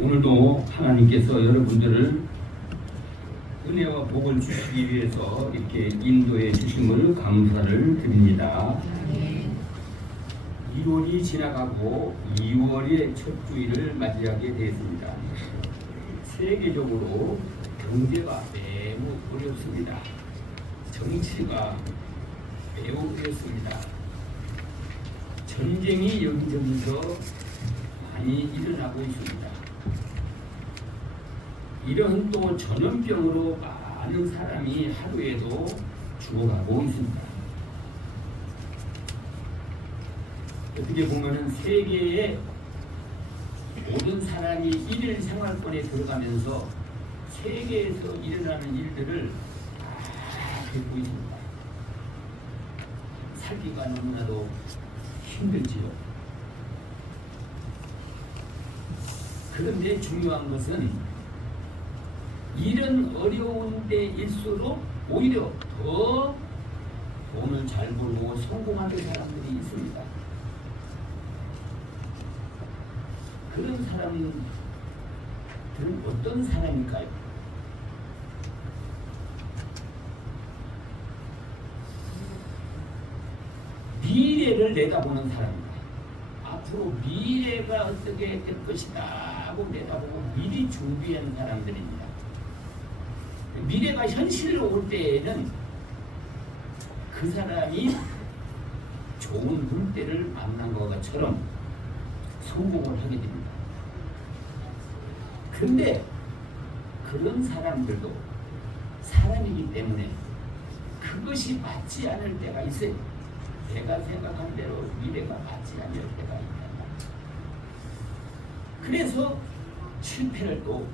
오늘도 하나님께서 여러분들을 은혜와 복을 주시기 위해서 이렇게 인도해 주심을 감사를 드립니다. 1월이 지나가고 2월의 첫 주일을 맞이하게 되었습니다. 세계적으로 경제가 매우 어렵습니다. 정치가 매우 어렵습니다. 전쟁이 여기저기서 많이 일어나고 있습니다. 이런 또 전염병으로 많은 사람이 하루에도 죽어가고 있습니다. 어떻게 보면은 세계의 모든 사람이 일일 생활권에 들어가면서 세계에서 일어나는 일들을 다 겪고 있습니다. 살기가 너무나도 힘들지요. 그런데 중요한 것은 이런 어려운 때일수록 오히려 더 돈을 잘 벌고 성공하는 사람들이 있습니다. 그런 사람들은 어떤 사람일까요? 미래를 내다보는 사람입니다. 앞으로 미래가 어떻게 될 것이다 하고 내다보고 미리 준비한 사람들입니다. 미래가 현실로 올 때에는 그 사람이 좋은 분때를 만난 것처럼 성공을 하게 됩니다. 근데 그런 사람들도 사람이기 때문에 그것이 맞지 않을 때가 있어요. 내가 생각한 대로 미래가 맞지 않을 때가 있다. 그래서 실패를 또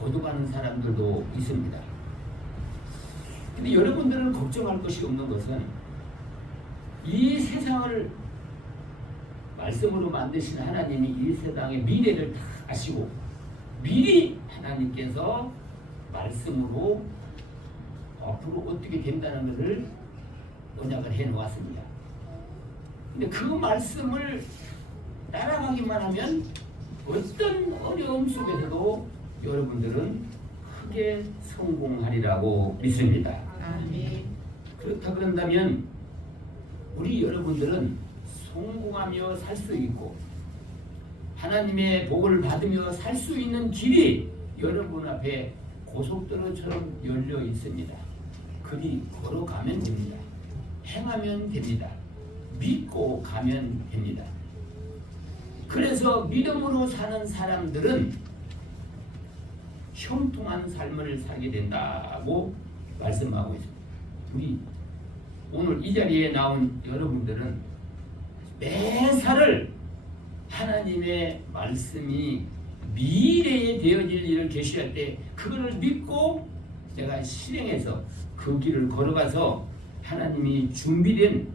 거듭하는 사람들도 있습니다. 근데 여러분들은 걱정할 것이 없는 것은 이 세상을 말씀으로 만드신 하나님이 이 세상의 미래를 다 아시고 미리 하나님께서 말씀으로 앞으로 어떻게 된다는 것을 언약을 해놓았습니다. 근데 그 말씀을 따라가기만 하면 어떤 어려움 속에서도 여러분들은 크게 성공하리라고 믿습니다. 아멘. 그렇다 그런다면 우리 여러분들은 성공하며 살 수 있고 하나님의 복을 받으며 살 수 있는 길이 여러분 앞에 고속도로처럼 열려 있습니다. 그리 걸어가면 됩니다. 행하면 됩니다. 믿고 가면 됩니다. 그래서 믿음으로 사는 사람들은 형통한 삶을 살게 된다고 말씀하고 있습니다. 우리 오늘 이 자리에 나온 여러분들은 매사를 하나님의 말씀이 미래에 되어질 일을 계시할 때 그거를 믿고 내가 실행해서 그 길을 걸어가서 하나님이 준비된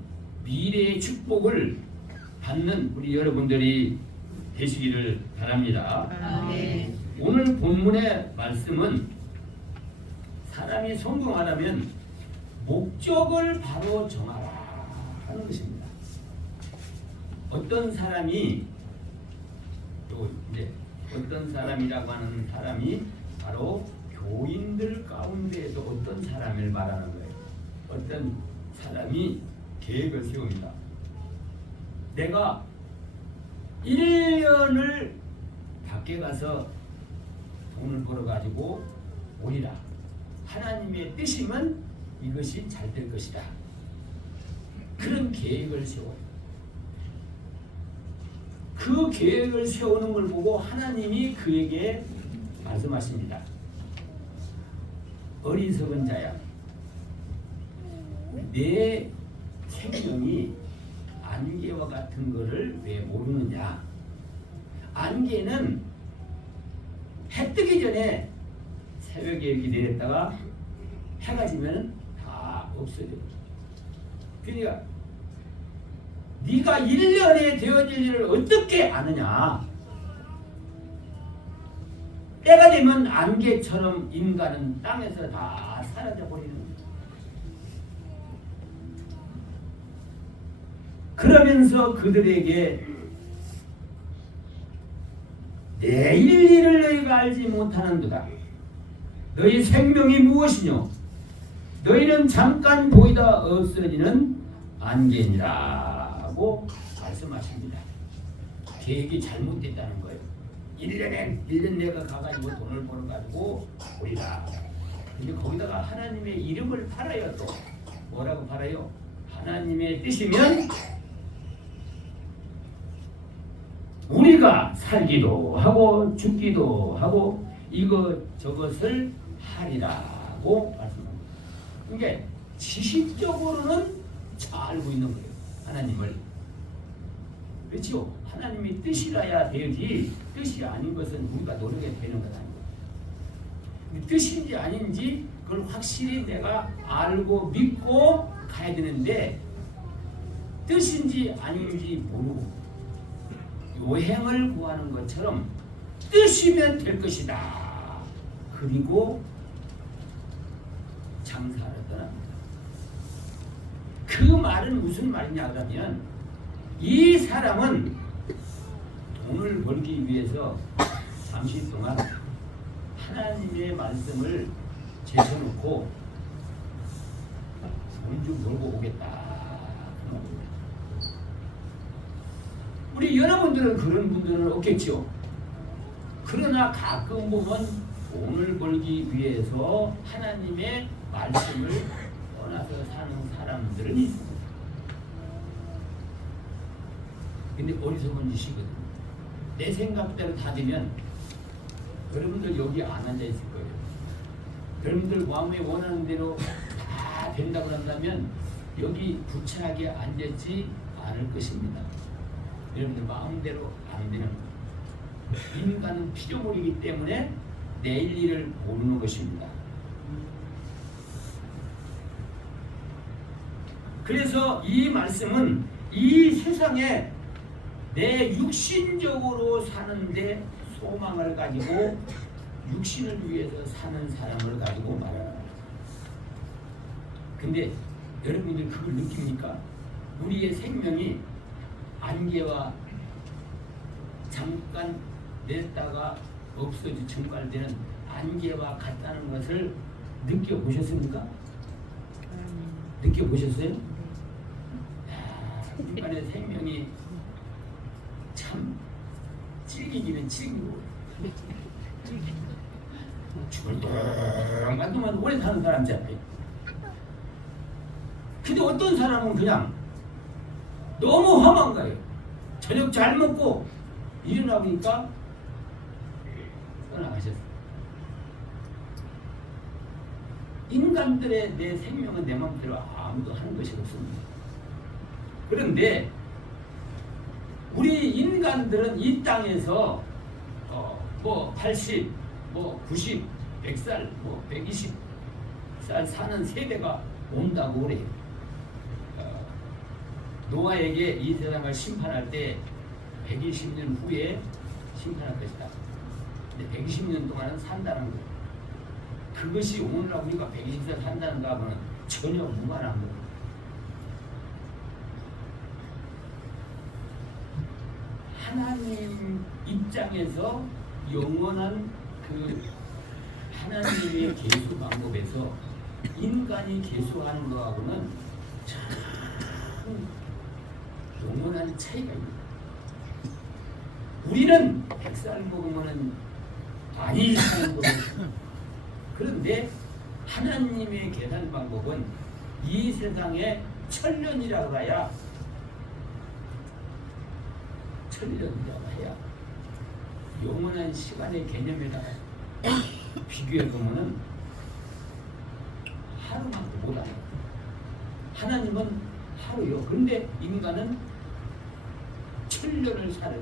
미래의 축복을 받는 우리 여러분들이 되시기를 바랍니다. 아멘. 오늘 본문의 말씀은 사람이 성공하려면 목적을 바로 정하라 하는 것입니다. 어떤 사람이 또 이제 어떤 사람이라고 하는 사람이 바로 교인들 가운데에도 어떤 사람을 말하는 거예요. 어떤 사람이 계획을 세웁니다. 내가 1년을 밖에 가서 돈을 벌어가지고 오리라. 하나님의 뜻이면 이것이 잘 될 것이다. 그런 계획을 세워요. 그 계획을 세우는 걸 보고 하나님이 그에게 말씀하십니다. 어리석은 자야, 내 생명이 안개와 같은 것을 왜 모르느냐. 안개는 해 뜨기 전에 새벽에 이렇게 내렸다가 해가 지면 다 없어져요. 그러니까 네가 1년에 되어질 일을 어떻게 아느냐. 때가 되면 안개처럼 인간은 땅에서 다 사라져 버리는 거예요. 그러면서 그들에게 내일 일을 너희가 알지 못하는도다. 너희 생명이 무엇이뇨? 너희는 잠깐 보이다 없어지는 안개니라고 말씀하십니다. 계획이 잘못됐다는 거예요. 1년 내가 가가지고 돈을 벌어가지고 보리라. 근데 거기다가 하나님의 이름을 팔아요. 또 뭐라고 팔아요? 하나님의 뜻이면 우리가 살기도 하고 죽기도 하고 저것을 하리라고 말씀합니다. 그러니까 지식적으로는 잘 알고 있는 거예요. 하나님을. 그렇죠? 하나님이 뜻이라야 되지 뜻이 아닌 것은 우리가 노력해야 되는 것 아니에요. 뜻인지 아닌지 그걸 확실히 내가 알고 믿고 가야 되는데 뜻인지 아닌지 모르고 요행을 구하는 것처럼 뜻이면 될 것이다. 그리고 장사를 떠납니다. 그 말은 무슨 말이냐 그러면 이 사람은 돈을 벌기 위해서 잠시 동안 하나님의 말씀을 제쳐놓고 돈 좀 벌고 오겠다. 우리 여러분들은 그런 분들은 없겠죠. 그러나 가끔 보면 돈을 벌기 위해서 하나님의 말씀을 떠나서 사는 사람들은 있습니다. 근데 어리석은 짓이거든요. 내 생각대로 다 되면 여러분들 여기 안 앉아 있을 거예요. 여러분들 마음에 원하는 대로 다 된다고 한다면 여기 부채하게 앉았지 않을 것입니다. 여러분들 마음대로 안 되는 거예요. 인간은 피조물이기 때문에 내일 일을 모르는 것입니다. 그래서 이 말씀은 이 세상에 내 육신적으로 사는데 소망을 가지고 육신을 위해서 사는 사람을 가지고 말하는 거예요. 근데 여러분들 그걸 느낍니까? 우리의 생명이 안개와 잠깐 냈다가 없어지 증발되는 안개와 같다는 것을 느껴보셨습니까? 느껴보셨어요? 인간의 생명이 참 질기기는 질기고 죽을 동안 동안 오래 사는 사람이잖아요. 근데 어떤 사람은 그냥 너무 험한 거예요. 저녁 잘 먹고 일어나 보니까 떠나가셨어요. 인간들의 내 생명은 내 마음대로 아무도 하는 것이 없습니다. 그런데 우리 인간들은 이 땅에서 80, 90, 100살, 120살 사는 세대가 온다고 그래요. 노아에게 이 세상을 심판할 때 120년 후에 심판할 것이다. 근데 120년 동안은 산다는 거예요. 그것이 오늘날 우리가 120살 산다는가 하면 전혀 무관한 거예요. 하나님 입장에서 영원한 그 하나님의 계수 방법에서 인간이 계수하는 거하고는 참 영원한 차이가 있습니다. 우리는 100살 먹으면 많이 사는 거예요. 그런데 하나님의 계산 방법은 이 세상에 천년이라고 해야 영원한 시간의 개념에다가 비교해 보면은 하루만도 못하네. 하나님은 하루요. 그런데 인간은 천년을 사는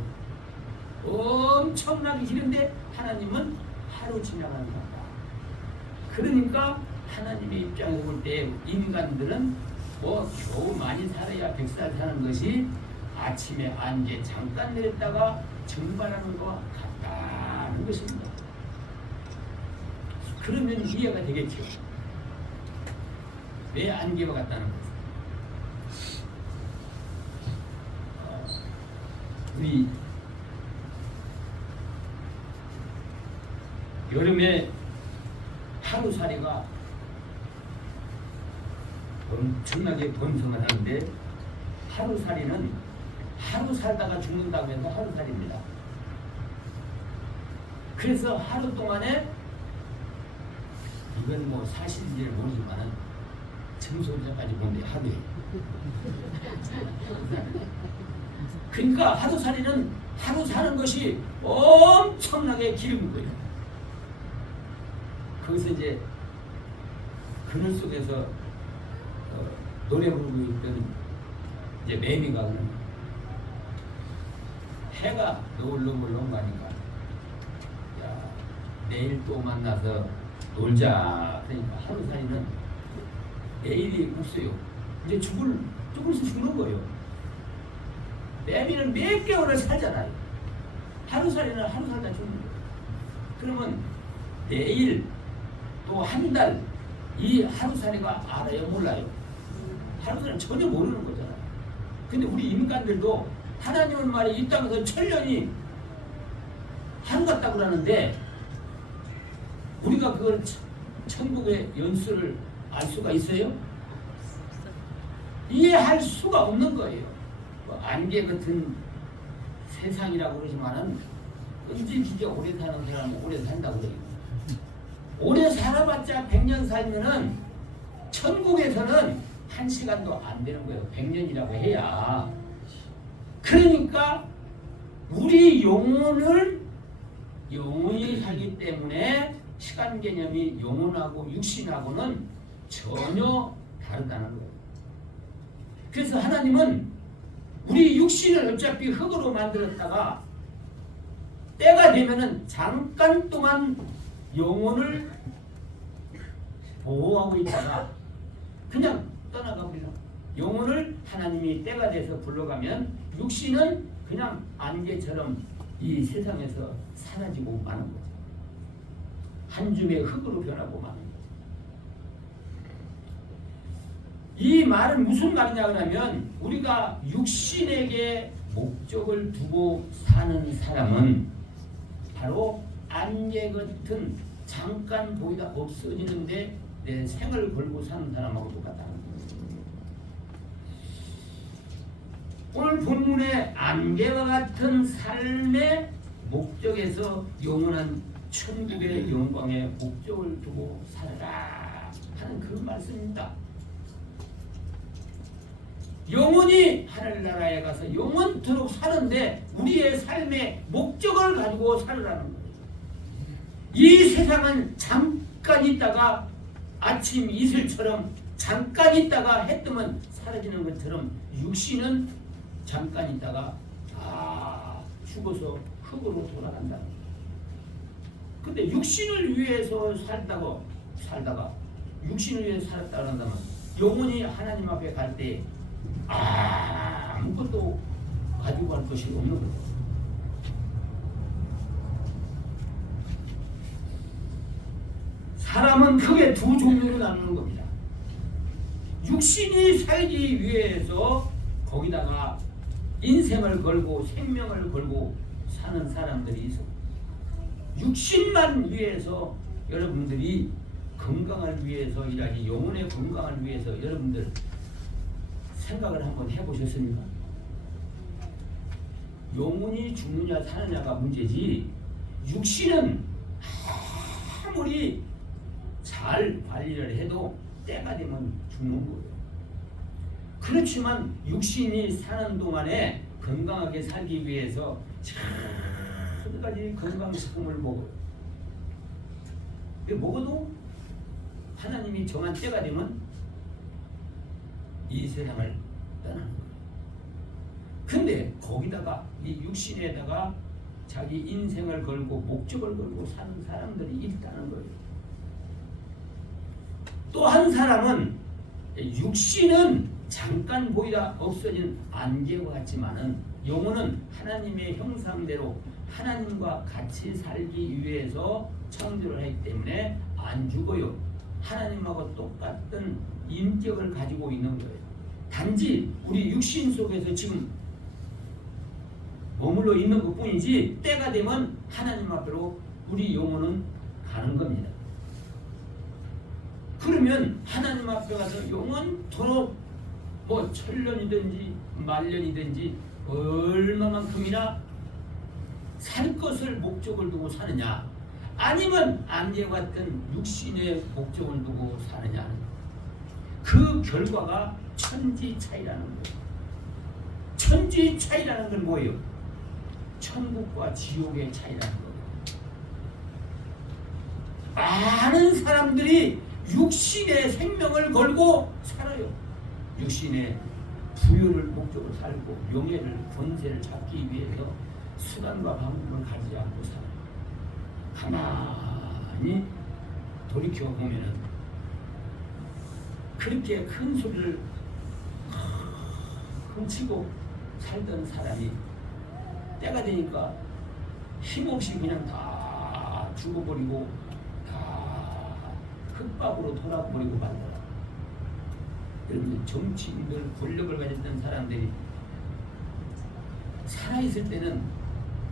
엄청나게 길은데 하나님은 하루 지나가는 거다. 그러니까 하나님의 입장에서 볼 때 인간들은 겨우 많이 살아야 100살 사는 것이 아침에 안개 잠깐 내렸다가 증발하는 것 같다는 것입니다. 그러면 이해가 되겠죠. 왜 안개와 같다는 것은? 우리 여름에 하루살이가 엄청나게 번성을 하는데, 하루살이는 하루 살다가 죽는다고 해서 하루살이입니다. 그래서 하루 동안에, 이건 뭐 사실인지 모르지만은 청소년까지 본대, 하루에. 그러니까 하루살이는 하루 사는 것이 엄청나게 기른 거예요. 거기서 이제 그늘 속에서 노래 부르고 있던 이제 매미가 해가 너울너울 가니까, 야, 내일 또 만나서 놀자. 그러니까 하루살이는 내일이 없어요. 이제 죽을수 죽는 거예요. 매미는 몇 개월을 살잖아요. 하루살이는 하루 살다 죽는 거예요. 그러면 내일 또 한 달, 이 하루살이가 알아요, 몰라요? 하루살이는 전혀 모르는 거잖아요. 근데 우리 인간들도 하나님은 말이 이 땅에서 천년이 하루 같다고 그러는데, 우리가 그걸 천국의 연수를 알 수가 있어요? 이해할 수가 없는 거예요. 뭐 안개 같은 세상이라고 그러지만은 끈질기게 오래 사는 사람은 오래 산다고 그래요. 오래 살아봤자 100년 살면은 천국에서는 1시간도 안 되는 거예요. 100년이라고 해야. 그러니까 우리 영혼이 살기 때문에 시간 개념이 영혼하고 육신하고는 전혀 다르다는 거예요. 그래서 하나님은 우리 육신을 어차피 흙으로 만들었다가 때가 되면은 잠깐 동안 영혼을 보호하고 있다가 그냥 떠나가 버리라. 영혼을 하나님이 때가 돼서 불러가면 육신은 그냥 안개처럼 이 세상에서 사라지고 마는 거죠. 한 줌의 흙으로 변하고 마는 거죠. 이 말은 무슨 말이냐 그러면, 우리가 육신에게 목적을 두고 사는 사람은 바로 안개 같은 잠깐 보이다 없어지는데 내 생을 걸고 사는 사람하고 똑같다는 거예요. 오늘 본문의 안개와 같은 삶의 목적에서 영원한 천국의 영광에 목적을 두고 살아라 하는 그 말씀입니다. 영원히 하늘나라에 가서 영원토록 사는데 우리의 삶의 목적을 가지고 살으라는 거예요. 이 세상은 잠깐 있다가 아침 이슬처럼 잠깐 있다가 해 뜨면 사라지는 것처럼 육신은 잠깐 있다가 죽어서 흙으로 돌아간다. 근데 육신을 위해서 살다가 육신을 위해서 살았다 한다면 영원히 하나님 앞에 갈 때 아무것도 가지고 갈 것이 없는 거예요. 사람은 크게 두 종류로 나누는 겁니다. 육신이 살기 위해서 거기다가 인생을 걸고 생명을 걸고 사는 사람들이 있어. 육신만 위해서 여러분들이 건강을 위해서 일하지, 영혼의 건강을 위해서 여러분들 생각을 한번 해보셨습니까? 영혼이 죽느냐 사느냐가 문제지, 육신은 아무리 잘 관리를 해도 때가 되면 죽는 거예요. 그렇지만 육신이 사는 동안에 건강하게 살기 위해서 한 가지 건강식품을 먹어요. 먹어도 하나님이 정한 때가 되면 이 세상을 떠나는 거예요. 근데 거기다가 이 육신에다가 자기 인생을 걸고 목적을 걸고 사는 사람들이 있다는 거예요. 또 한 사람은 육신은 잠깐 보이다 없어진 안개와 같지만은 영혼은 하나님의 형상대로 하나님과 같이 살기 위해서 창조를 하기 때문에 안 죽어요. 하나님하고 똑같은 인격을 가지고 있는 거예요. 단지 우리 육신 속에서 지금 머물러 있는 것 뿐이지 때가 되면 하나님 앞으로 우리 영혼은 가는 겁니다. 그러면 하나님 앞에 가서 영원토록 뭐 천년이든지 만년이든지 얼마만큼이나 살 것을 목적을 두고 사느냐, 아니면 안개와 같은 육신의 목적을 두고 사느냐, 그 결과가 천지 차이라는 거예요. 천지 차이라는 건 뭐예요? 천국과 지옥의 차이라는 거예요. 많은 사람들이 육신의 생명을 걸고 살아요. 육신의 부유를 목적으로 살고 명예를, 권세를 잡기 위해서 수단과 방법을 가지지 않고 살아요. 가만히 돌이켜 보면은 그렇게 큰 소리를 훔치고 살던 사람이 때가 되니까 힘없이 그냥 다 죽어버리고 다 흙밥으로 돌아버리고 말더라. 그러면 정치인들, 권력을 가졌던 사람들이 살아있을 때는,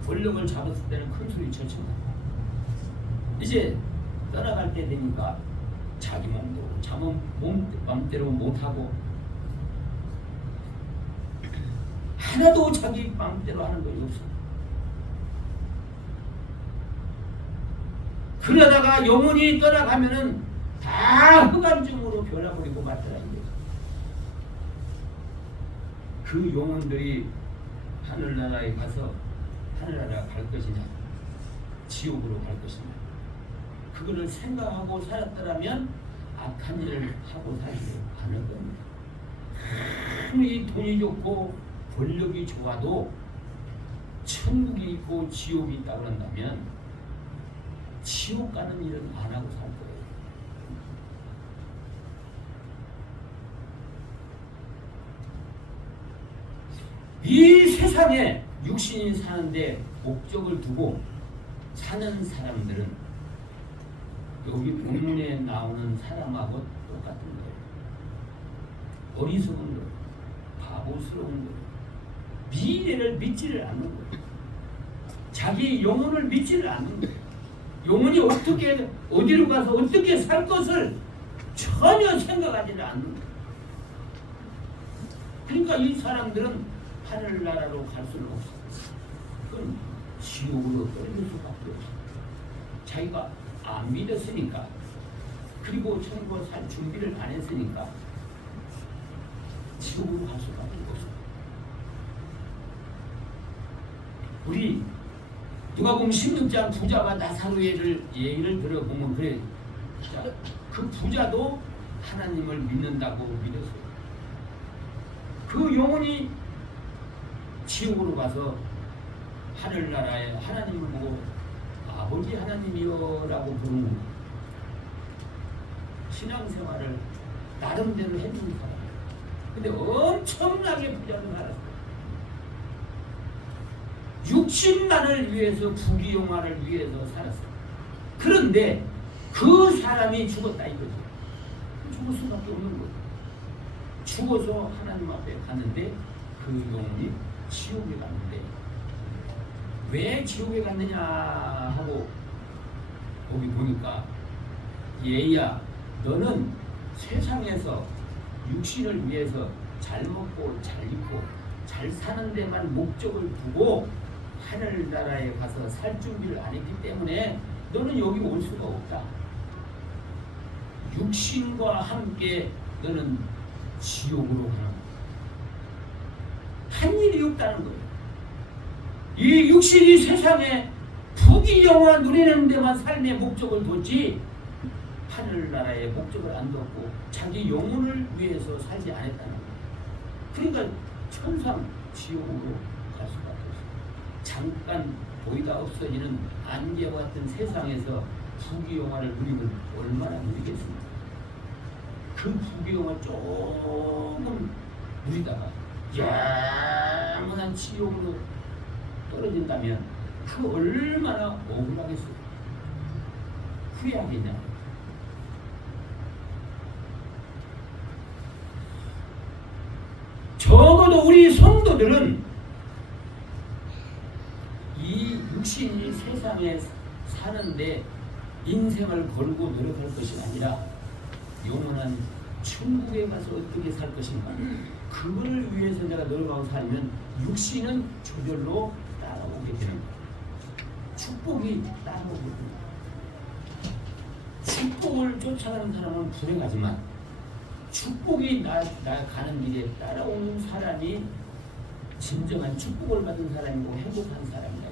권력을 잡았을 때는 큰 소리 쳤지만 이제 떠나갈 때 되니까 자기 몸도 마음대로 못하고 하나도 자기 마음대로 하는 것이 없어. 그러다가 영혼이 떠나가면은 다 흑암중으로 변해버리고 말더라. 그 영혼들이 하늘나라에 가서 하늘나라 갈 것이냐, 지옥으로 갈 것이냐, 그거를 생각하고 살았더라면 악한 일을 하고 살지 않을 겁니다. 아무리 돈이 좋고 권력이 좋아도 천국이 있고 지옥이 있다 그런다면 지옥 가는 일은 안 하고 살 거예요. 이 세상에 육신이 사는데 목적을 두고 사는 사람들은 여기 본문에 나오는 사람하고 똑같은 거예요. 어리석은 거예요. 바보스러운 거예요. 미래를 믿지를 않는 거예요. 자기 영혼을 믿지를 않는 거예요. 영혼이 어떻게 어디로 가서 어떻게 살 것을 전혀 생각하지를 않는 거예요. 그러니까 이 사람들은 하늘나라로 갈 수는 없어요. 그건 지옥으로 떨어질 수밖에 없어요. 자기가 안 믿었으니까, 그리고 천국에 살 준비를 안 했으니까 지옥으로 갈 수밖에 없어요. 우리 누가복음 16장 부자와 나사로의 얘기를 들어보면 그래, 그 부자도 하나님을 믿는다고 믿었어요. 그 영혼이 지옥으로 가서 하늘나라에 하나님을 보고 아버지 하나님이여 라고 부르는 거예요. 신앙생활을 나름대로 해준 사람이에요. 근데 엄청나게 부자는 알았어요. 육신만을 위해서, 부귀영화를 위해서 살았어요. 그런데 그 사람이 죽었다 이거죠. 죽을 수밖에 없는 거예요. 죽어서 하나님 앞에 갔는데 그 영혼이 지옥에 갔는데, 왜 지옥에 갔느냐 하고 거기 보니까, 얘야 너는 세상에서 육신을 위해서 잘 먹고 잘 입고 잘 사는 데만 목적을 두고 하늘나라에 가서 살 준비를 안 했기 때문에 너는 여기 올 수가 없다. 육신과 함께 너는 지옥으로 가는 한 일이 없다는 거예요. 이 육신이 세상에 부귀영화 누리는 데만 삶의 목적을 뒀지 하늘나라의 목적을 안 뒀고 자기 영혼을 위해서 살지 않았다는 거예요. 그러니까 천상 지옥으로 갈 수밖에 없어요. 잠깐 보이다 없어지는 안개와 같은 세상에서 부귀영화를 누리면 얼마나 누리겠습니까? 그 부귀영화 조금 누리다가 영원한 지옥으로 떨어진다면 그 얼마나 억울하겠어요. 후회하겠냐. 적어도 우리 성도들은 육신이 세상에 사는데 인생을 걸고 노력할 것이 아니라 영원한 천국에 가서 어떻게 살 것인가, 그걸 위해서 내가 노력하고 살면 육신은 저절로 따라오게 되는 거야. 축복이 따라오게 되는 거야. 축복을 쫓아가는 사람은 불행하지만 축복이 나 가는 길에 따라오는 사람이 진정한 축복을 받은 사람이고 행복한 사람이다.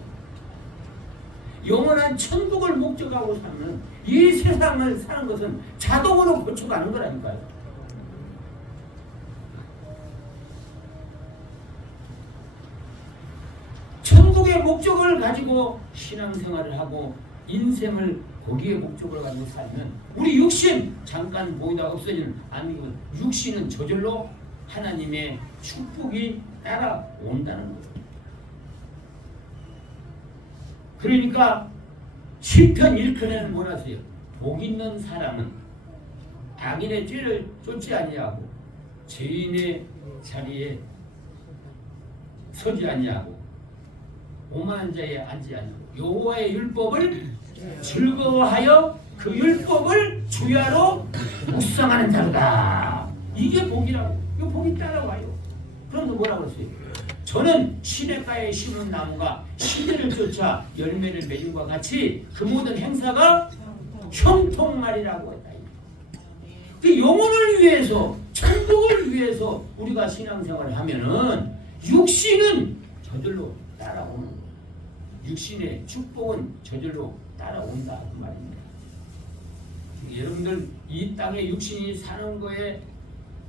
영원한 천국을 목적하고 사는 이 세상을 사는 것은 자동으로 거쳐가는 거라니까요. 천국의 목적을 가지고 신앙생활을 하고 인생을 거기에 목적을 가지고 살면 우리 육신 잠깐 보이다가 없어지는 아니면 육신은 저절로 하나님의 축복이 따라온다는 거예요. 그러니까 시편 1편에는 뭐라 하세요? 복 있는 사람은 악인의 죄를 쫓지 아니하고 죄인의 자리에 서지 아니하고 오만한 자에 앉지 아니하고 여호와의 율법을 즐거워하여 그 율법을 주야로 묵상하는 자로다. 이게 복이라고. 이 복이 따라와요. 그럼 뭐라고 했어요? 저는 시냇가에 심은 나무가 시대를 쫓아 열매를 맺음과 같이 그 모든 행사가 형통말이라고 했다. 그 영혼을 위해서, 천국을 위해서 우리가 신앙생활을 하면은 육신은 저절로 따라오는 거예요. 육신의 축복은 저절로 따라온다 그 말입니다. 여러분들 이 땅에 육신이 사는 거에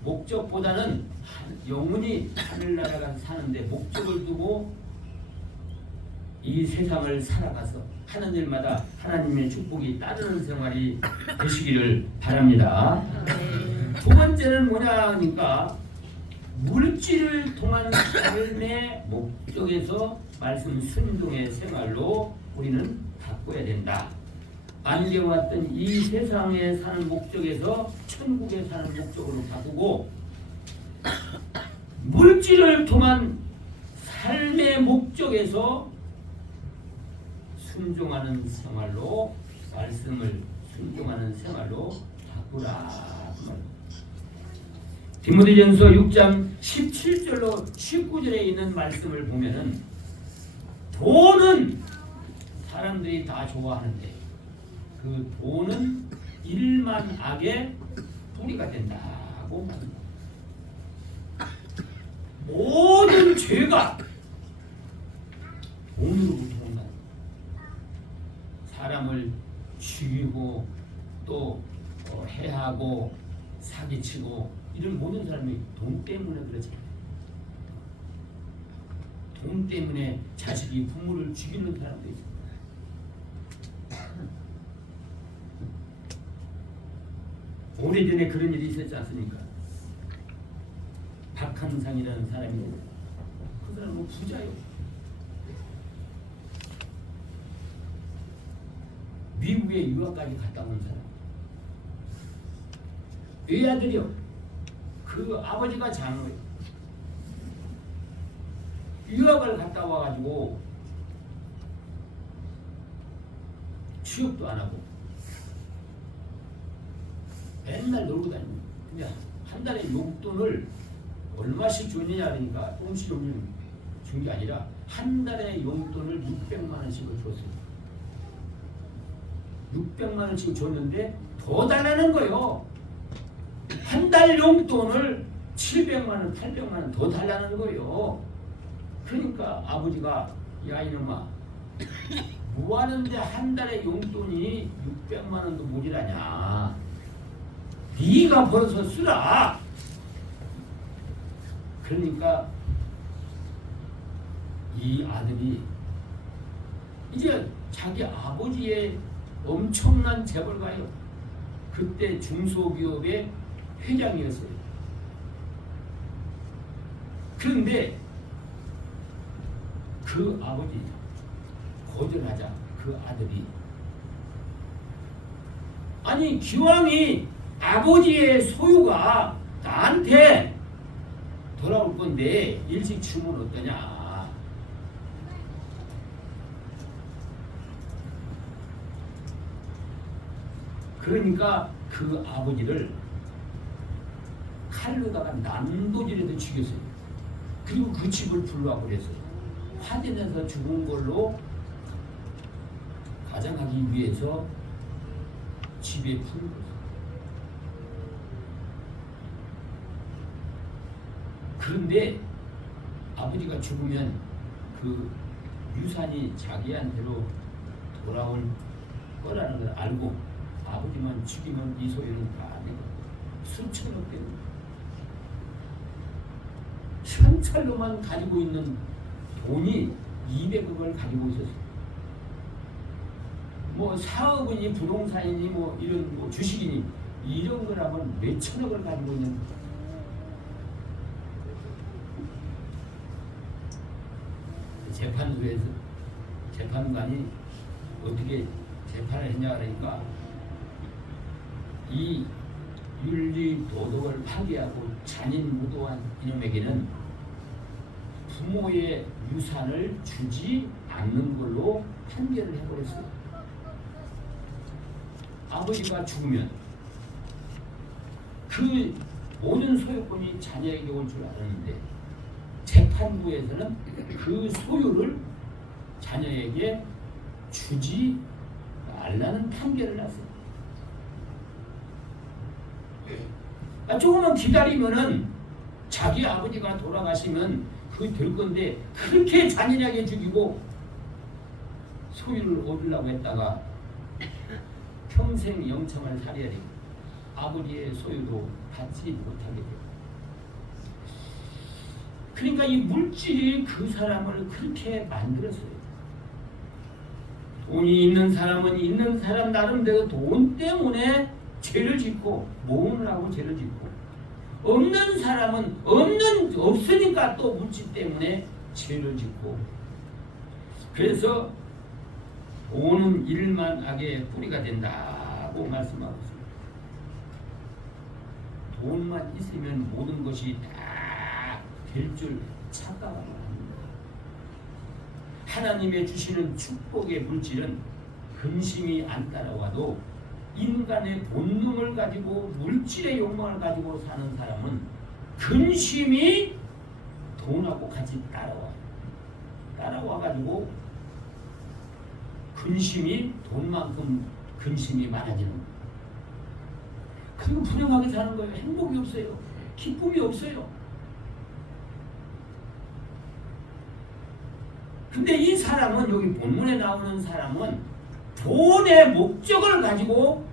목적보다는 영혼이 하늘나라가 사는데 목적을 두고 이 세상을 살아가서 하는 일마다 하나님의 축복이 따르는 생활이 되시기를 바랍니다. 두 번째는 뭐냐 하니까 물질을 통한 삶의 목적에서 말씀 순종의 생활로 우리는 바꿔야 된다. 안겨왔던 이 세상에 사는 목적에서 천국에 사는 목적으로 바꾸고 물질을 통한 삶의 목적에서 순종하는 생활로 말씀을 순종하는 생활로 바꾸라. 디모데전서 6장 17절로 19절에 있는 말씀을 보면은 돈은 사람들이 다 좋아하는데 그 돈은 일만 악의 뿌리가 된다고 말합니다. 모든 죄가 돈으로부터 온다. 사람을 죽이고 또 해하고 사기치고 이런 모든 사람이 돈 때문에 그러지. 돈 때문에 자식이 부모를 죽이는 사람도 있어요. 오래전에 그런 일이 있었지 않습니까? 박한상이라는 사람이 그 사람은 부자요. 미국에 유학까지 갔다 온 사람. 외아들이요. 그 아버지가 장로예요. 유학을 갔다 와가지고 취업도 안 하고 맨날 놀고 다닙니다. 근데 한 달에 용돈을 얼마씩 줬느냐 그러니까 조금씩 준 게 아니라 한 달에 용돈을 600만 원씩을 줬어요. 600만 원씩 줬는데 더 달라는 거예요. 한 달 용돈을 700만 원, 800만 원 더 달라는 거예요. 그러니까 아버지가 야 이놈아 뭐 하는데 한 달에 용돈이 600만 원도 모자라냐. 네가 벌어서 쓰라. 그러니까 이 아들이 이제 자기 아버지의 엄청난 재벌가요. 그때 중소기업의 회장이었어요. 그런데 그 아버지 거절하자 그 아들이 아니 기왕이 아버지의 소유가 나한테 돌아올 건데 일찍 주면 어떠냐. 그러니까 그 아버지를 칼로다가 난도질해서 죽였어요. 그리고 그 집을 불러와 버렸어요. 화전에서 죽은 걸로 가장하기 위해서 집에 풀었어요. 그런데 아버지가 죽으면 그 유산이 자기한테로 돌아올 거라는 걸 알고 아버지만 죽이면 이 소유는 다 내고 수천억 대는 현찰로만 가지고 있는 돈이 200억을 가지고 있었어요. 뭐 사업이니 부동산이니 뭐 이런 뭐 주식이니 이런 거라면 몇천억을 가지고 있는 재판소에서 재판관이 어떻게 재판을 했냐 그러니까 이 윤리 도덕을 파괴하고 잔인무도한 이놈에게는 부모의 유산을 주지 않는 걸로 판결을 해버렸어요. 아버지가 죽으면 그 모든 소유권이 자녀에게 올 줄 알았는데 재판부에서는 그 소유를 자녀에게 주지 말라는 판결을 났어요. 조금만 기다리면은 자기 아버지가 돌아가시면 그게 될 건데 그렇게 잔인하게 죽이고 소유를 얻으려고 했다가 평생 영청을 살해야 되고 아버지의 소유도 받지 못하게 되고 그러니까 이 물질이 그 사람을 그렇게 만들었어요. 돈이 있는 사람은 있는 사람 나름대로 돈 때문에 죄를 짓고 모험을 하고 죄를 짓고 없는 사람은 없으니까 또 물질 때문에 죄를 짓고 그래서 돈은 일만 악의 뿌리가 된다고 말씀하고 있습니다. 돈만 있으면 모든 것이 다 될 줄 착각하고 합니다. 하나님의 주시는 축복의 물질은 근심이 안 따라와도 인간의 본능을 가지고 물질의 욕망을 가지고 사는 사람은 근심이 돈하고 같이 따라와가지고 근심이 돈만큼 근심이 많아지는 거예요. 그리고 불행하게 사는 거예요. 행복이 없어요. 기쁨이 없어요. 근데 이 사람은 여기 본문에 나오는 사람은 돈의 목적을 가지고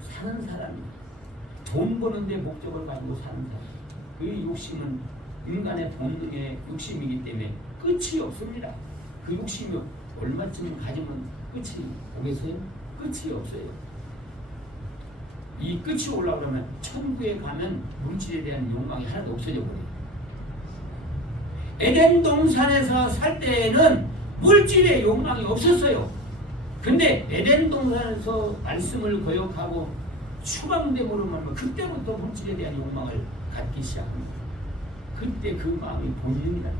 사는 사람이에요. 돈 버는데 목적을 가지고 사는 사람. 그 욕심은 인간의 본능의 욕심이기 때문에 끝이 없습니다. 그 욕심이 얼마쯤 가지면 끝이 오겠어요? 끝이 없어요. 이 끝이 올라오려면 천국에 가면 물질에 대한 욕망이 하나도 없어져 버려요. 에덴 동산에서 살 때에는 물질의 욕망이 없었어요. 근데 에덴 동산에서 말씀을 거역하고 추방됨으로 말하면 그때부터 물질에 대한 욕망을 갖기 시작합니다. 그때 그 마음이 본능이다.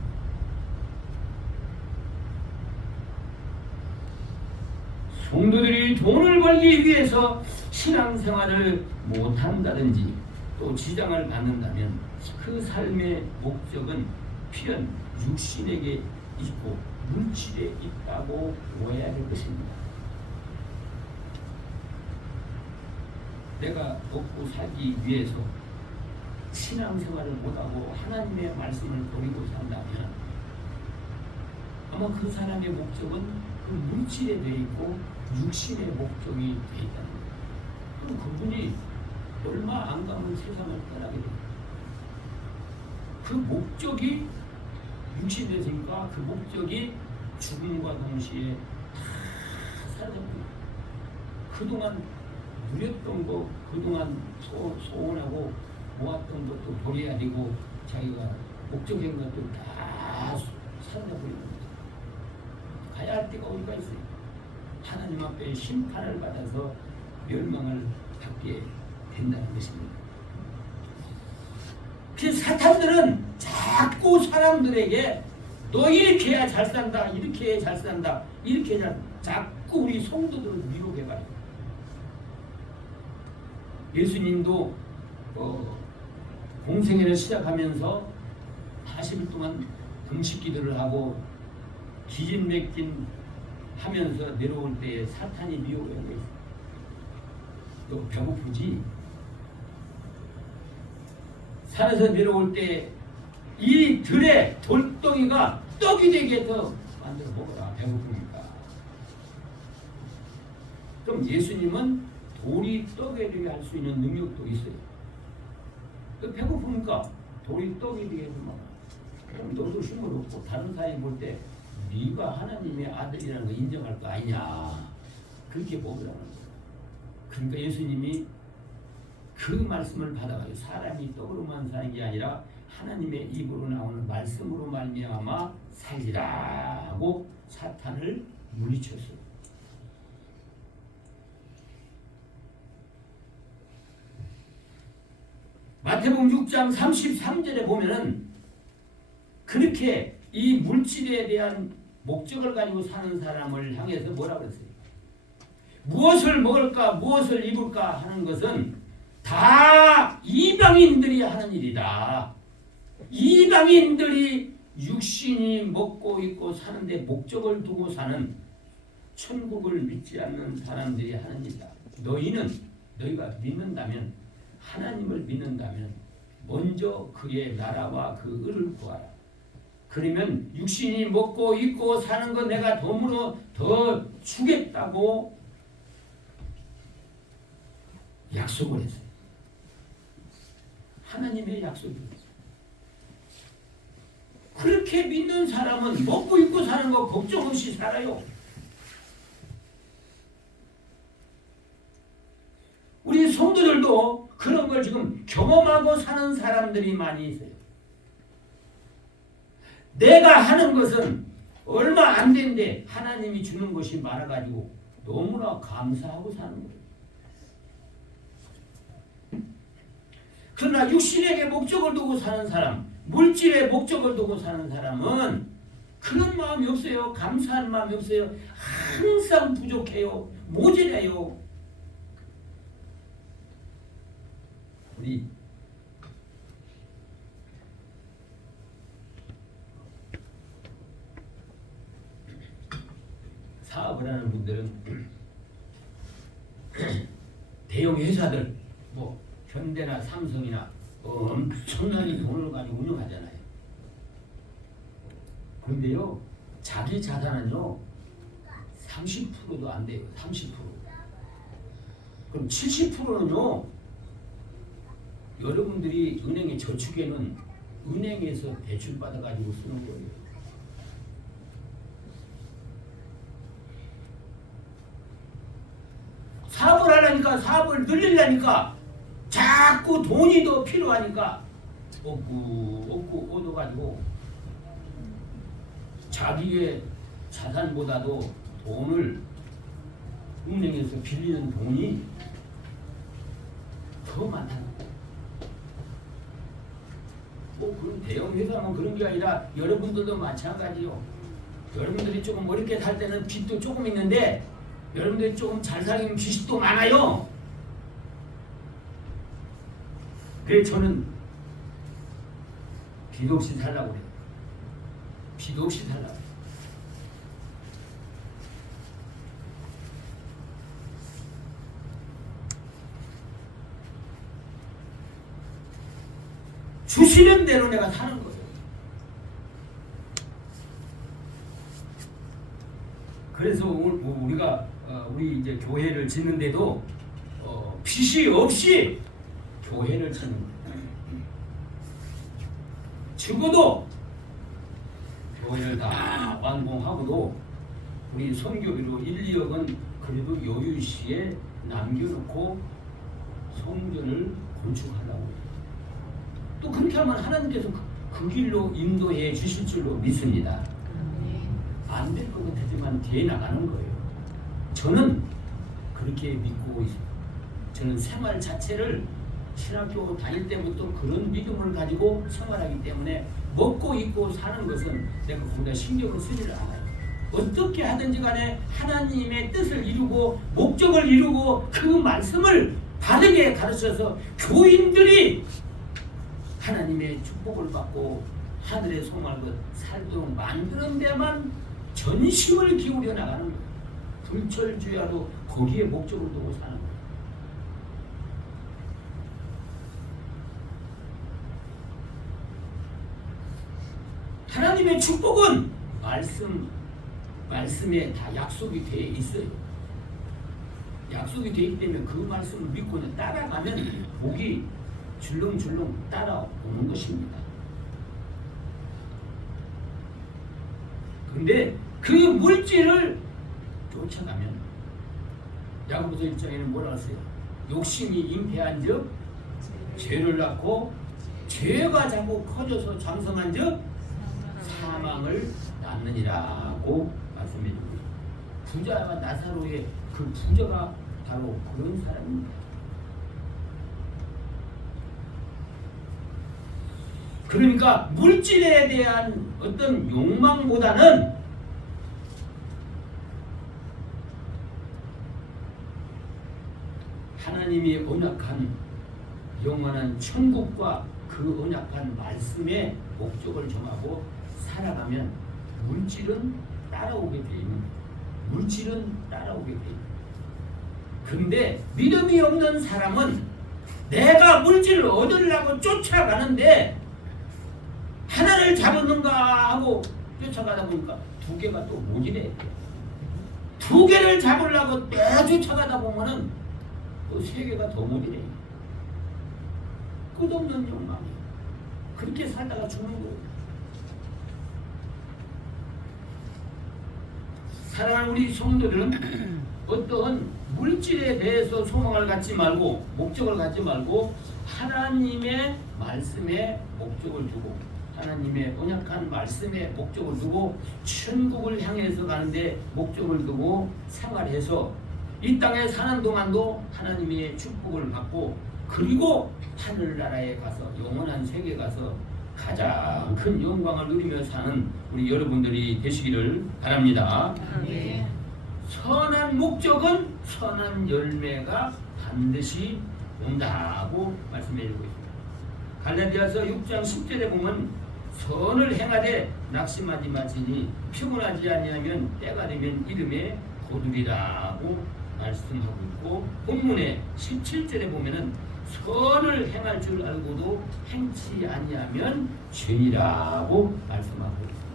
성도들이 돈을 벌기 위해서 신앙생활을 못한다든지 또 지장을 받는다면 그 삶의 목적은 필연 육신에게 있고 물질에 있다고 오해해야 할 것입니다. 내가 먹고 살기 위해서 신앙생활을 못하고 하나님의 말씀을 버리고 산다면 아마 그 사람의 목적은 그 물질에 되어 있고 육신의 목적이 되어 있다는 거예요. 그럼 그분이 얼마 안 가면 세상을 떠나게 됩니다. 그 목적이 육신에 되니까 그 목적이 죽음과 동시에 다 사라집니다. 그동안 누렸던 거, 그동안 소원하고 모았던 것도 버려야 되고 자기가 목적인 것도 다 사라져버리는 거죠. 가야 할 때가 어디가 있어요. 하나님 앞에 심판을 받아서 멸망을 받게 된다는 것입니다. 그 사탄들은 자꾸 사람들에게 너 이렇게 해야 잘 산다, 이렇게 해야 잘 산다, 이렇게 해야 자꾸 우리 성도들을 미혹해봐요. 예수님도 공생애를 시작하면서 40일 동안 금식 기도를 하고 기진맥진 하면서 내려올 때에 사탄이 미혹을 하고 있어. 너 배고프지? 산에서 내려올 때 이 들에 돌덩이가 떡이 되게 해서 만들어 먹어라. 배고프니까. 그럼 예수님은 돌이 떡이 되게 할 수 있는 능력도 있어요. 배고프니까 돌이 떡이 되게 해서 먹어. 그럼 너도 힘을 얻고 다른 사람이 볼 때 네가 하나님의 아들이라는 거 인정할 거 아니냐. 그렇게 먹으라는 거예요. 그러니까 예수님이 그 말씀을 받아가지고 사람이 떡으로만 사는 게 아니라 하나님의 입으로 나오는 말씀으로 말미암아 살리라 하고 사탄을 물리쳤어요. 마태복음 6장 33절에 보면은 그렇게 이 물질에 대한 목적을 가지고 사는 사람을 향해서 뭐라 그랬어요? 무엇을 먹을까 무엇을 입을까 하는 것은 다 이방인들이 하는 일이다. 이방인들이 육신이 먹고 있고 사는데 목적을 두고 사는 천국을 믿지 않는 사람들이 하는 일이다. 너희가 믿는다면 하나님을 믿는다면 먼저 그의 나라와 그 의를 구하라. 그러면 육신이 먹고 입고 사는 거 내가 덤으로 더 주겠다고 약속을 했어요. 하나님의 약속이었어요. 그렇게 믿는 사람은 먹고 입고 사는 거 걱정 없이 살아요. 우리 성도들도 그런 걸 지금 경험하고 사는 사람들이 많이 있어요. 내가 하는 것은 얼마 안 된데 하나님이 주는 것이 많아가지고 너무나 감사하고 사는 거예요. 그러나 육신에게 목적을 두고 사는 사람, 물질에 목적을 두고 사는 사람은 그런 마음이 없어요. 감사할 마음이 없어요. 항상 부족해요. 모자라요. 우리 사업을 하는 분들은 대형 회사들 뭐 현대나 삼성이나 엄청나게 돈을 가지고 운영하잖아요. 그런데요, 자기 자산은요 30%도 안 돼요. 30%. 그럼 70%는요 여러분들이 은행에 저축에는 은행에서 대출 받아가지고 쓰는 거예요. 사업을 하려니까 사업을 늘리려니까 자꾸 돈이 더 필요하니까 얻고 얻어가지고 자기의 자산보다도 돈을 은행에서 빌리는 돈이 더 많다는 거예요. 그런 대형 회사만 그런 게 아니라 여러분들도 마찬가지요. 여러분들이 조금 어렵게 살 때는 빚도 조금 있는데 여러분들이 조금 잘 살면 빚이 또 많아요. 그래서 저는 빚 없이 살라고 그래요. 빚 없이 살라고 그래요. 주시는 대로 내가 사는 거예요. 그래서 우리가 우리 이제 교회를 짓는데도 빚이 없이 교회를 짓는 거예요. 적어도 교회를 다 완공하고도 우리 선교비로 1, 2억은 그래도 여유시에 남겨놓고 성전을 건축하려고 해요. 또 그렇게 하면 하나님께서 그 길로 인도해 주실 줄로 믿습니다. 안 될 것 같지만 돼 나가는 거예요. 저는 그렇게 믿고 있습니다. 저는 생활 자체를 신학교 다닐 때부터 그런 믿음을 가지고 생활하기 때문에 먹고 입고 사는 것은 내가 거기다 신경을 쓰지를 않아요. 어떻게 하든지 간에 하나님의 뜻을 이루고 목적을 이루고 그 말씀을 바르게 가르쳐서 교인들이 하나님의 축복을 받고 하늘의 소망을 살도록 만드는 데만 전심을 기울여 나가는 거예요. 불철주야도 거기에 목적을 두고 사는 거예요. 하나님의 축복은 말씀에 다 약속이 되어 있어요. 약속이 되어 있기 때문에 그 말씀을 믿고는 따라가면 복이 줄렁줄렁 따라오는 것입니다. 근데 그 물질을 쫓아가면 야고보서 1장에는 뭐라 하세요? 욕심이 잉태한 즉 죄를 낳고 죄가 자꾸 커져서 장성한 즉 사망을 낳느니라고 말씀해 주고 부자와 나사로의 그 부자가 바로 그런 사람입니다. 그러니까 물질에 대한 어떤 욕망보다는 하나님이 언약한 영원한 천국과 그 언약한 말씀의 목적을 정하고 살아가면 물질은 따라오게 돼 있는 거예요. 물질은 따라오게 돼 있는 거예요. 근데 믿음이 없는 사람은 내가 물질을 얻으려고 쫓아가는데 하나를 잡았는가 하고 쫓아가다 보니까 두 개가 또 모지래. 두 개를 잡으려고 쫓아가다 보면은 또 세 개가 더 모지래. 끝없는 욕망이에요. 그렇게 살다가 죽는 거예요. 사랑하는 우리 성도들은 어떤 물질에 대해서 소망을 갖지 말고 목적을 갖지 말고 하나님의 말씀에 목적을 두고 하나님의 언약한 말씀에 목적을 두고 천국을 향해서 가는데 목적을 두고 생활해서 이 땅에 사는 동안도 하나님의 축복을 받고 그리고 하늘나라에 가서 영원한 세계에 가서 가장 큰 영광을 누리며 사는 우리 여러분들이 되시기를 바랍니다. 네. 선한 목적은 선한 열매가 반드시 온다고 말씀해주고 있습니다. 갈라디아서 6장 10절에 보면 선을 행하되 낙심하지 마시니 피곤하지 아니하면 때가 되면 이름에 거두리라고 말씀하고 있고 본문의 17절에 보면은 선을 행할 줄 알고도 행치 아니하면 죄니라고 말씀하고 있습니다.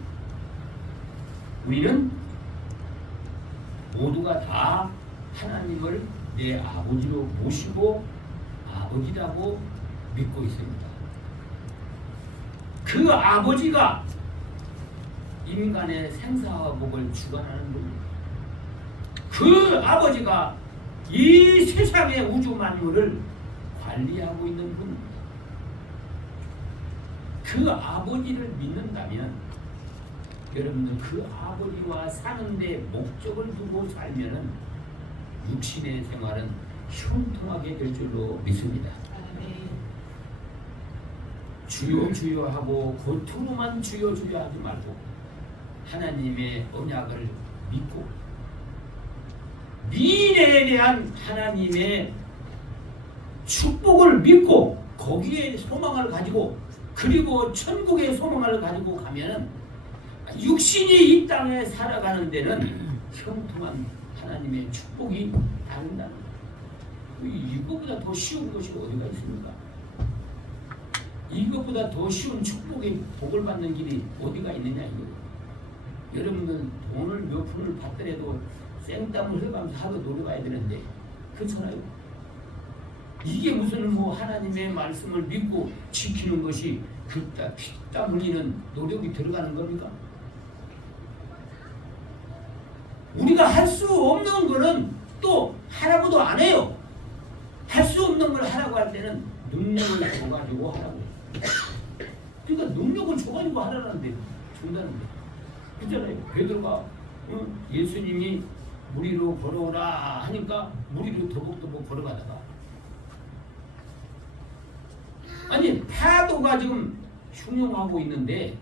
우리는 모두가 다 하나님을 내 아버지로 모시고 아버지라고 믿고 있습니다. 그 아버지가 인간의 생사와 복을 주관하는 분입니다. 그 아버지가 이 세상의 우주 만물을 관리하고 있는 분입니다. 그 아버지를 믿는다면 여러분들 그 아버지와 사는데 목적을 두고 살면은 육신의 생활은 형통하게 될 줄로 믿습니다. 주여 주여 하고 겉으로만 주여 주여 하지 말고 하나님의 언약을 믿고 미래에 대한 하나님의 축복을 믿고 거기에 소망을 가지고 그리고 천국의 소망을 가지고 가면은 육신이 이 땅에 살아가는 데는 형통한 하나님의 축복이 다른다는 거예요. 이것보다 더 쉬운 것이 어디가 있습니까? 이것보다 더 쉬운 축복의 복을 받는 길이 어디가 있느냐 이거예요. 여러분들 돈을 몇 푼을 받더라도 생땀을 흘려가면서 하도 노력해야 되는데 그렇잖아요. 이게 무슨 뭐 하나님의 말씀을 믿고 지키는 것이 그따 피땀 흘리는 노력이 들어가는 겁니까? 우리가 할 수 없는 거는 또 하라고도 안 해요. 할 수 없는 걸 하라고 할 때는 능력을 줘가지고 하라고 해요. 그러니까 능력을 줘가지고 하라는데 준다는데 그렇잖아요. 베드로가 예수님이 물 위로 걸어오라 하니까 물 위로 더벅더벅 걸어가다가 아니 파도가 지금 흉흉하고 있는데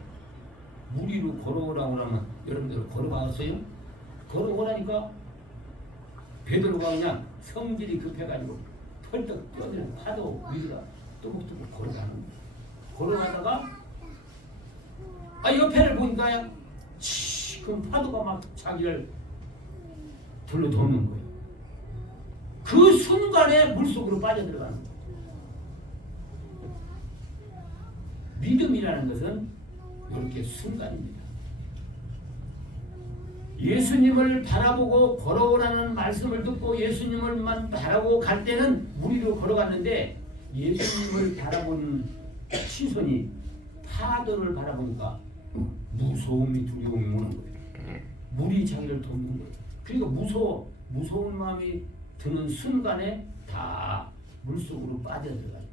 물 위로 걸어오라고 하면 여러분들 걸어가겠어요? 걸어오라니까 베드로가 그냥 성질이 급해가지고 펄떡 뛰어드는 파도 위가 또박또박 걸어가는 거예요. 걸어가다가 옆에를 보니까 그럼 파도가 막 자기를 둘러덮는 거예요. 그 순간에 물속으로 빠져들어가는 거예요. 믿음이라는 것은 이렇게 순간입니다. 예수님을 바라보고 걸어오라는 말씀을 듣고 예수님을만 바라보고 갈 때는 물 위로 걸어갔는데 예수님을 바라보는 시선이 파도를 바라보니까 무서움이 두려움이 오는 거예요. 물이 자기를 덮는 거예요. 그러니까 무서운 마음이 드는 순간에 다 물속으로 빠져들어가요.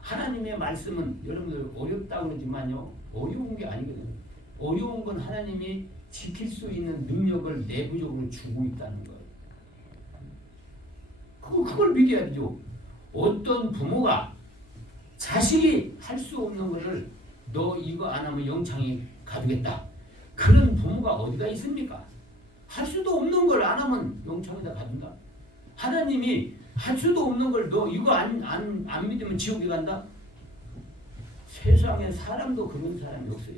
하나님의 말씀은 여러분들 어렵다고 그러지만요, 어려운 게 아니거든요. 어려운 건 하나님이 지킬 수 있는 능력을 내부적으로 주고 있다는 거예요. 그걸 믿어야 되죠. 어떤 부모가 자식이 할 수 없는 것을 너 이거 안 하면 영창에 가두겠다. 그런 부모가 어디가 있습니까? 할 수도 없는 걸 안 하면 영창에다 가둔다. 하나님이 할 수도 없는 걸 너 이거 안 믿으면 지옥에 간다. 세상에 사람도 그런 사람이 없어요.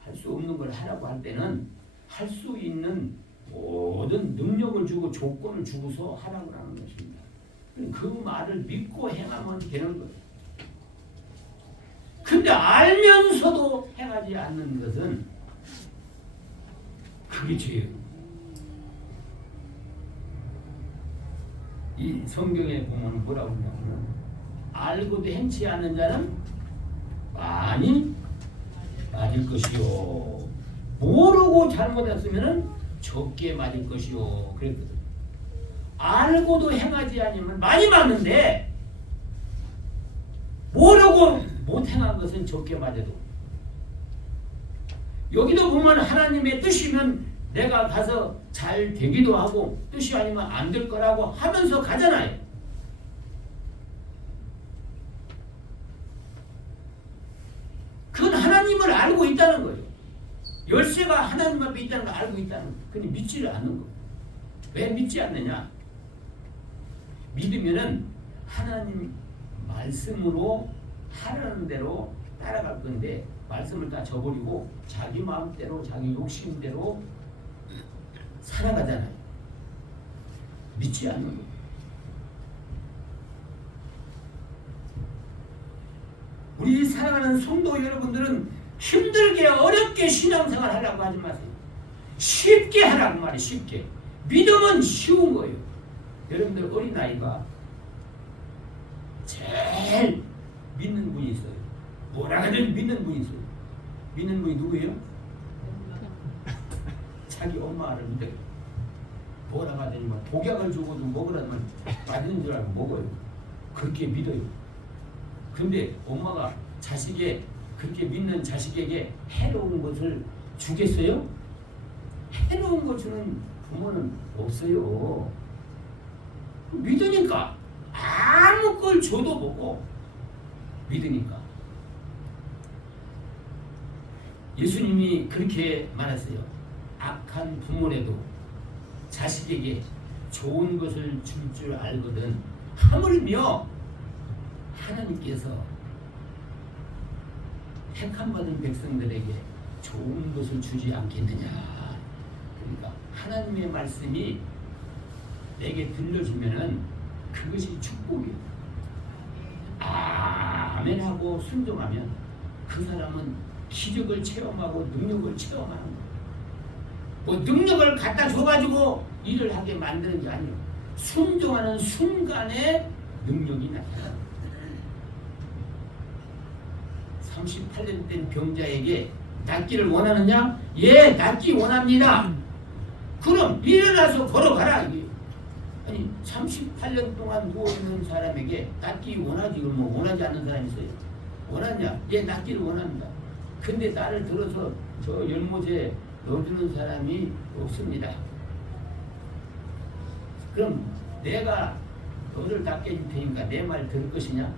할 수 없는 걸 하라고 할 때는 할 수 있는 모든 능력을 주고 조건을 주고서 하라고 하는 것입니다. 그 말을 믿고 행하면 되는 거예요. 근데 알면서도 행하지 않는 것은 그게 죄예요. 이 성경에 보면 뭐라고 하냐면 알고도 행치 않는 자는 많이 맞을 것이요. 모르고 잘못했으면 적게 맞을 것이요. 그랬거든. 알고도 행하지 않으면 많이 맞는데 모르고 못 행한 것은 적게 맞아도. 여기도 보면 하나님의 뜻이면 내가 가서 잘 되기도 하고 뜻이 아니면 안 될 거라고 하면서 가잖아요. 그건 하나님을 알고 있다는 거예요. 열쇠가 하나님 앞에 있다는 걸 알고 있다는 거예요. 근데 믿지를 않는 거예요. 왜 믿지 않느냐? 믿으면은 하나님 말씀으로 하라는 대로 따라갈 건데 말씀을 다 저버리고 자기 마음대로 자기 욕심대로 살아가잖아요. 믿지 않는 거예요. 우리 사랑하는 성도 여러분들은 힘들게 어렵게 신앙생활 하려고 하지 마세요. 쉽게 하라고 말이에요. 쉽게. 믿음은 쉬운 거예요. 여러분들 어린아이가 제일 믿는 분이 있어요. 뭐라 하든 믿는 분이 있어요. 믿는 분이 누구예요? 자기 엄마를 믿어요. 뭐라 하더니 독약을 주고 좀 먹으라면 맞는 줄 알고 먹어요. 그렇게 믿어요. 근데 엄마가 자식에 그렇게 믿는 자식에게 해로운 것을 주겠어요? 해로운 것 주는 부모는 없어요. 믿으니까 아무 걸 줘도 먹고 믿으니까. 예수님이 그렇게 말했어요. 악한 부모라도 자식에게 좋은 것을 줄 줄 알거든 하물며 하나님께서 택함받은 백성들에게 좋은 것을 주지 않겠느냐. 그러니까 하나님의 말씀이 내게 들려주면은 그것이 축복이에요. 아멘하고 순종하면 그 사람은 기적을 체험하고 능력을 체험하는 거예요. 뭐 능력을 갖다 줘가지고 일을 하게 만드는 게 아니에요. 순종하는 순간에 능력이 나타나요. 38년 된 병자에게 낫기를 원하느냐? 예, 낫기 원합니다. 그럼 일어나서 걸어가라. 아니 38년 동안 누워있는 사람에게 낫기 원하지? 그럼 뭐 원하지 않는 사람이 있어요? 원하냐? 예, 낫기를 원합니다. 근데 나를 들어서 저 연못에 넣어주는 사람이 없습니다. 그럼 내가 너를 낫게 해줄 테니까 내 말 들을 것이냐?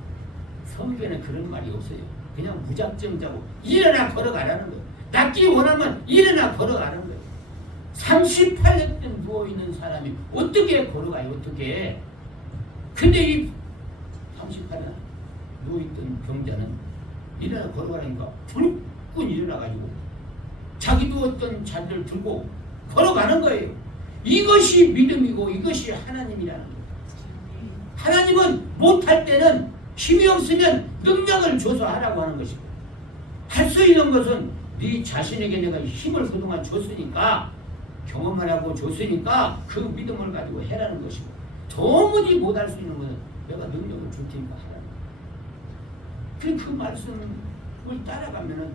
성경에는 그런 말이 없어요. 그냥 무작정 자고 일어나 걸어가라는 거예요. 낫기 원하면 일어나 걸어가라는 거예요. 38년 누워있는 사람이 어떻게 걸어가요? 어떻게? 근데 이 38년 누워있던 병자는 일어나 걸어가니까 불끈 일어나가지고 자기도 어떤 자리를 들고 걸어가는 거예요. 이것이 믿음이고 이것이 하나님이라는 거예요. 하나님은 못할 때는 힘이 없으면 능력을 줘서 하라고 하는 것이고, 할 수 있는 것은 네 자신에게 내가 힘을 그동안 줬으니까, 경험하라고 줬으니까 그 믿음을 가지고 해라는 것이고, 도무지 못할 수 있는 것은 내가 능력을 줄 테니까 하라는 거예요. 그 말씀을 따라가면은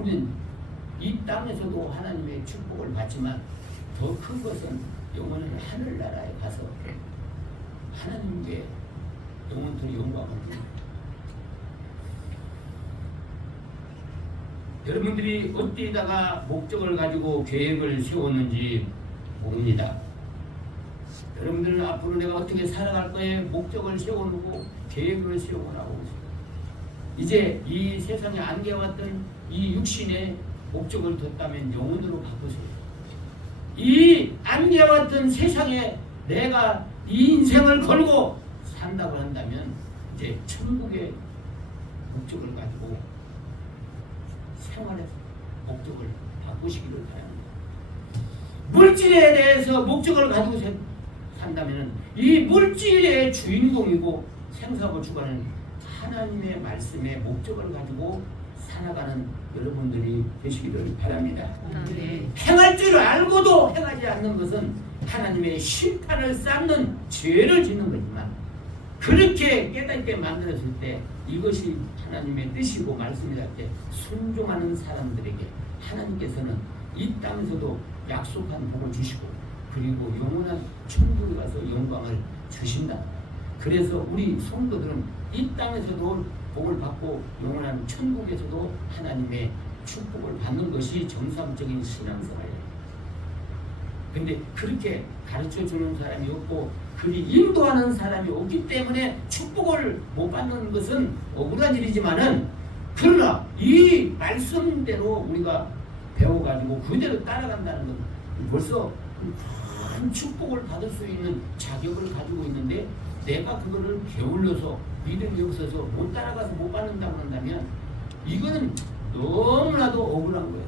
우리는 이 땅에서도 하나님의 축복을 받지만 더 큰 것은 영원한 하늘나라에 가서 하나님께 영원토록 영광을 드립니다. 여러분들이 어디다가 목적을 가지고 계획을 세웠는지 모릅니다. 여러분들은 앞으로 내가 어떻게 살아갈 거에 목적을 세워놓고 계획을 세워나가고 있습니다. 이제 이 세상에 안겨왔던 이 육신의 목적을 뒀다면 영혼으로 바꾸세요. 이 안겨왔던 세상에 내가 이 인생을 걸고 산다고 한다면 이제 천국의 목적을 가지고 생활의 목적을 바꾸시기를 바랍니다. 물질에 대해서 목적을 가지고 산다면 이 물질의 주인공이고 생사고 주관은 하나님의 말씀의 목적을 가지고 살아가는 여러분들이 되시기를 바랍니다. 네. 행할 줄 알고도 행하지 않는 것은 하나님의 심판을 쌓는 죄를 짓는 거지만, 그렇게 깨닫게 만들었을 때 이것이 하나님의 뜻이고 말씀이랄 때 순종하는 사람들에게 하나님께서는 이 땅에서도 약속한 복을 주시고, 그리고 영원한 천국에 가서 영광을 주신다. 그래서 우리 성도들은 이 땅에서도 복을 받고 영원한 천국에서도 하나님의 축복을 받는 것이 정상적인 신앙생활이에요. 근데 그렇게 가르쳐주는 사람이 없고 그리 인도하는 사람이 없기 때문에 축복을 못 받는 것은 억울한 일이지만은, 그러나 이 말씀대로 우리가 배워가지고 그대로 따라간다는 건 벌써 큰 축복을 받을 수 있는 자격을 가지고 있는데, 내가 그거를 게을러서 믿음이 없어서 못 따라가서 못 받는다고 한다면 이거는 너무나도 억울한 거예요.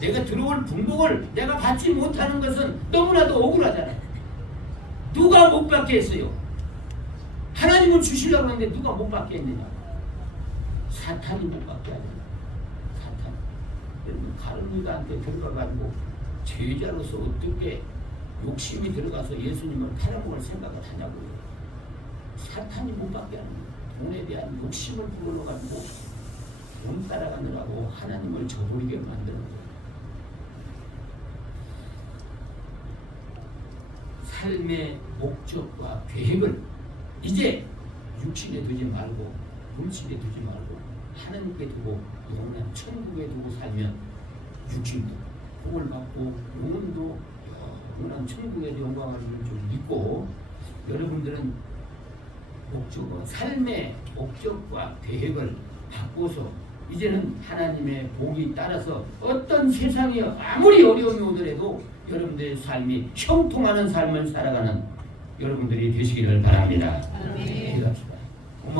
내가 들어올 분복을 내가 받지 못하는 것은 너무나도 억울하잖아요. 누가 못 받게 했어요? 하나님은 주시려고 했는데 누가 못 받게 했느냐? 사탄이 못 받게 하잖아요. 사탄. 여러분, 가룟 유다한테 들어가가지고 제자로서 어떻게 욕심이 들어가서 예수님을 팔아먹을 생각을 하냐고요. 사탄이 못 받게 하는 거예요. 돈에 대한 욕심을 불러가지고 돈 따라가느라고 하나님을 저버리게 만드는 거예요. 삶의 목적과 계획을 이제 육신에 두지 말고 물질에 두지 말고 하나님께 두고 영원한 천국에 두고 살면 육신도 복을 받고 영혼도 영원한 천국의 영광을 줄 믿고, 여러분들은 목적과 삶의 목적과 계획을 바꿔서 이제는 하나님의 복이 따라서 어떤 세상이 아무리 어려움이 오더라도 여러분들의 삶이 형통하는 삶을 살아가는 여러분들이 되시기를 바랍니다. 아멘. 기도합시다.